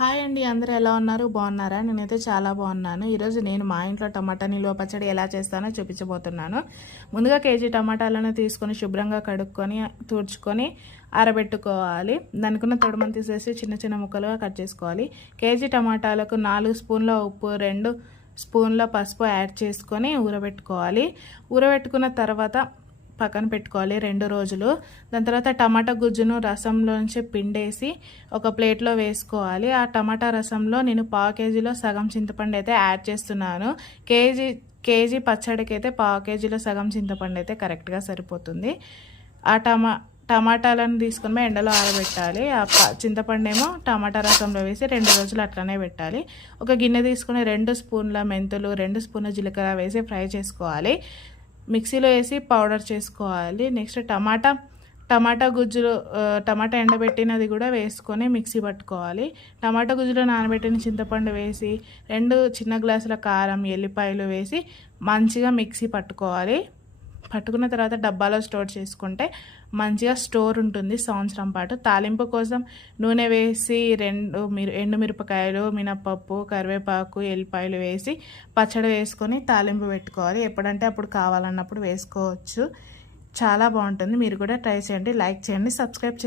Hi అండి, అందరూ ఎలా ఉన్నారు? బాగున్నారా? నేనైతే చాలా బాగున్నాను. ఈరోజు నేను మా ఇంట్లో టమాటా నిల్వ పచ్చడి ఎలా చేస్తానో చూపించబోతున్నాను. ముందుగా కేజీ టమాటాలను తీసుకొని శుభ్రంగా కడుక్కొని తుడుచుకొని ఆరబెట్టుకోవాలి. దానికున్న తొడుమని తీసేసి చిన్న చిన్న ముక్కలుగా కట్ చేసుకోవాలి. కేజీ టమాటాలకు 4 స్పూన్ల ఉప్పు, 2 స్పూన్ల పసుపు యాడ్ చేసుకొని ఊరబెట్టుకోవాలి. ఊరబెట్టుకున్న తర్వాత పక్కన పెట్టుకోవాలి 2 రోజులు. దాని తర్వాత టమాటా గుజ్జును రసంలోంచి పిండేసి ఒక ప్లేట్లో వేసుకోవాలి. ఆ టమాటా రసంలో నేను 1/2 కేజీలో సగం చింతపండు అయితే యాడ్ చేస్తున్నాను. కేజీ పచ్చడికి అయితే 1/2 కేజీలో సగం చింతపండు అయితే కరెక్ట్గా సరిపోతుంది. ఆ టమాటాలను తీసుకొని ఎండలో ఆరబెట్టాలి. ఆ చింతపండు ఏమో టమాటా రసంలో వేసి 2 రోజులు అట్లనే పెట్టాలి. ఒక గిన్నె తీసుకుని 2 స్పూన్ల మెంతులు, 2 స్పూన్ల జీలకర్ర వేసి ఫ్రై చేసుకోవాలి. మిక్సీలో వేసి పౌడర్ చేసుకోవాలి. నెక్స్ట్ టమాటా గుజ్జులో టమాటా ఎండబెట్టినది కూడా వేసుకొని మిక్సీ పట్టుకోవాలి. టమాటా గుజ్జులో నానబెట్టిన చింతపండు వేసి 2 చిన్న గ్లాసుల కారం, ఎల్లిపాయలు వేసి మంచిగా మిక్సీ పట్టుకోవాలి. పట్టుకున్న తర్వాత డబ్బాలో స్టోర్ చేసుకుంటే మంచిగా స్టోర్ ఉంటుంది సంవత్సరం పాటు. తాలింపు కోసం నూనె వేసి 2 ఎండుమిరపకాయలు, మినపప్పు, కరివేపాకు, ఎల్లిపాయలు వేసి పచ్చడి వేసుకొని తాలింపు పెట్టుకోవాలి. ఎప్పుడంటే అప్పుడు కావాలన్నప్పుడు వేసుకోవచ్చు. చాలా బాగుంటుంది. మీరు కూడా ట్రై చేయండి, లైక్ చేయండి, సబ్స్క్రైబ్ చేయండి.